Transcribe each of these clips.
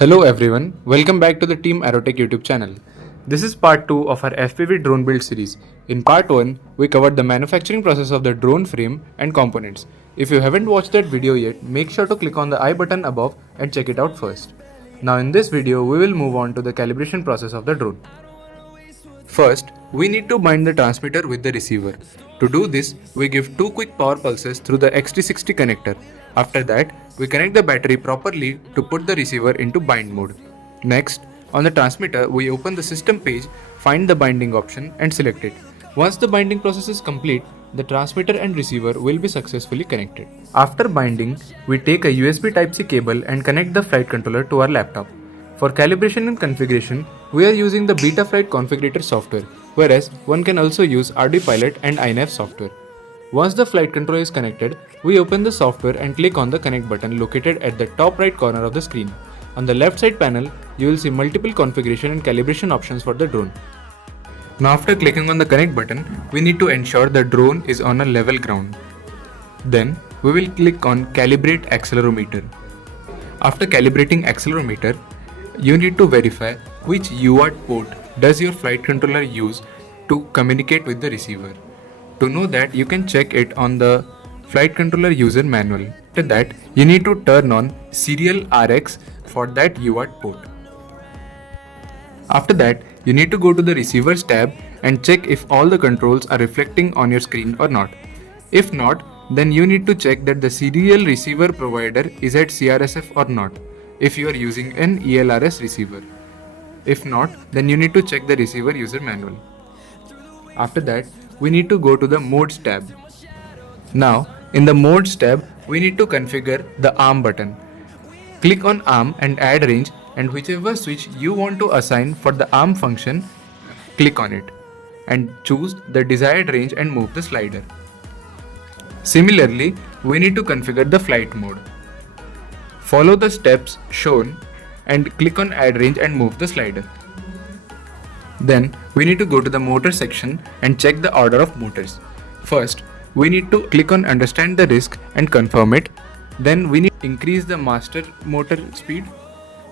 Hello everyone, welcome back to the Team Aerotech YouTube channel. This is part 2 of our FPV drone build series. In part 1, we covered the manufacturing process of the drone frame and components. If you haven't watched that video yet, make sure to click on the I button above and check it out first. Now in this video, we will move on to the calibration process of the drone. First, we need to bind the transmitter with the receiver. To do this, we give 2 quick power pulses through the XT60 connector. After that, we connect the battery properly to put the receiver into bind mode. Next, on the transmitter, we open the system page, find the binding option and select it. Once the binding process is complete, the transmitter and receiver will be successfully connected. After binding, we take a USB Type-C cable and connect the flight controller to our laptop. For calibration and configuration, we are using the Betaflight Configurator software, whereas one can also use RDPilot and iNav software. Once the flight controller is connected, we open the software and click on the connect button located at the top right corner of the screen. On the left side panel, you will see multiple configuration and calibration options for the drone. Now after clicking on the connect button, we need to ensure the drone is on a level ground. Then we will click on calibrate accelerometer. After calibrating accelerometer, you need to verify which UART port does your flight controller use to communicate with the receiver. To know that, you can check it on the flight controller user manual. After that, you need to turn on serial RX for that UART port. After that, you need to go to the receivers tab and check if all the controls are reflecting on your screen or not. If not, then you need to check that the serial receiver provider is at CRSF or not, if you are using an ELRS receiver. If not, then you need to check the receiver user manual. After that, we need to go to the Modes tab. Now, in the Modes tab, we need to configure the ARM button. Click on ARM and add range, and whichever switch you want to assign for the ARM function, click on it and choose the desired range and move the slider. Similarly, we need to configure the flight mode. Follow the steps shown and click on add range and move the slider. Then we need to go to the motor section and check the order of motors. First, we need to click on understand the risk and confirm it. Then we need to increase the master motor speed,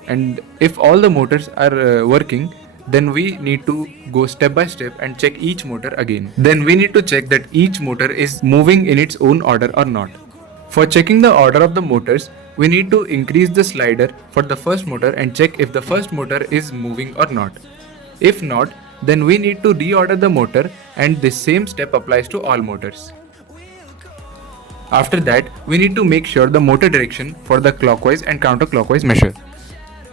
and if all the motors are working, then we need to go step by step and check each motor again. Then we need to check that each motor is moving in its own order or not. For checking the order of the motors, we need to increase the slider for the first motor and check if the first motor is moving or not. If not, then we need to reorder the motor, and this same step applies to all motors. After that, we need to make sure the motor direction for the clockwise and counterclockwise measure.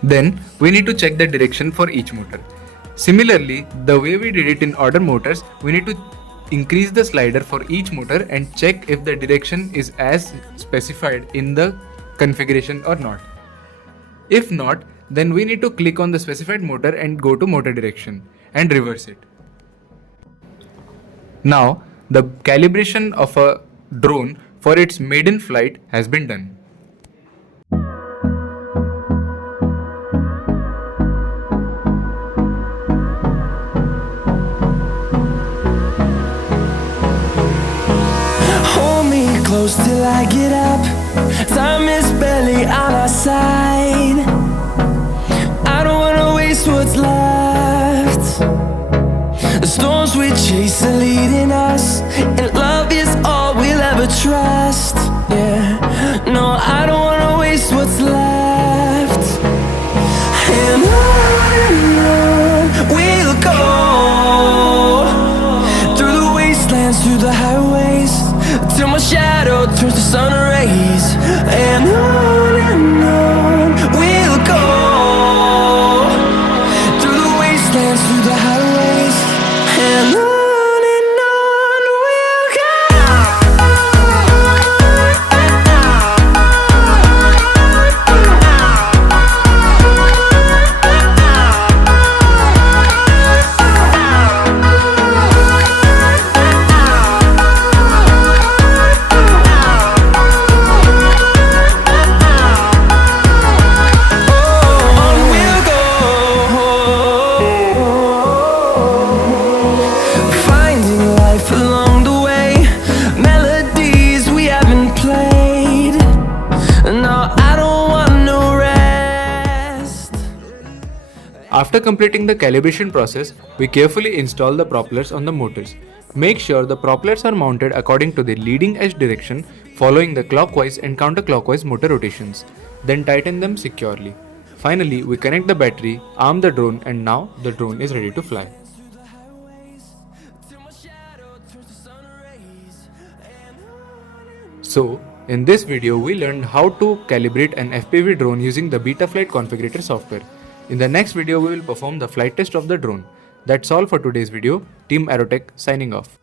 Then we need to check the direction for each motor. Similarly, the way we did it in order motors, we need to increase the slider for each motor and check if the direction is as specified in the configuration or not. If not, then we need to click on the specified motor and go to motor direction and reverse it. Now, the calibration of a drone for its maiden flight has been done. Hold me close till I get up. Time is barely on our side. I don't wanna waste what's left. The storms we chase are leading us, and love is all we'll ever trust. Yeah, no, I don't wanna waste what's left. And on we'll go, through the wastelands, through the highways, till my shadow turns to sun rays. And on we'll go, through the wastelands, through the highways, and on we'll go. After completing the calibration process, we carefully install the propellers on the motors. Make sure the propellers are mounted according to the leading edge direction, following the clockwise and counterclockwise motor rotations. Then tighten them securely. Finally, we connect the battery, arm the drone, and now the drone is ready to fly. So, in this video we learned how to calibrate an FPV drone using the Betaflight configurator software. In the next video we will perform the flight test of the drone. That's all for today's video. Team Aerotech signing off.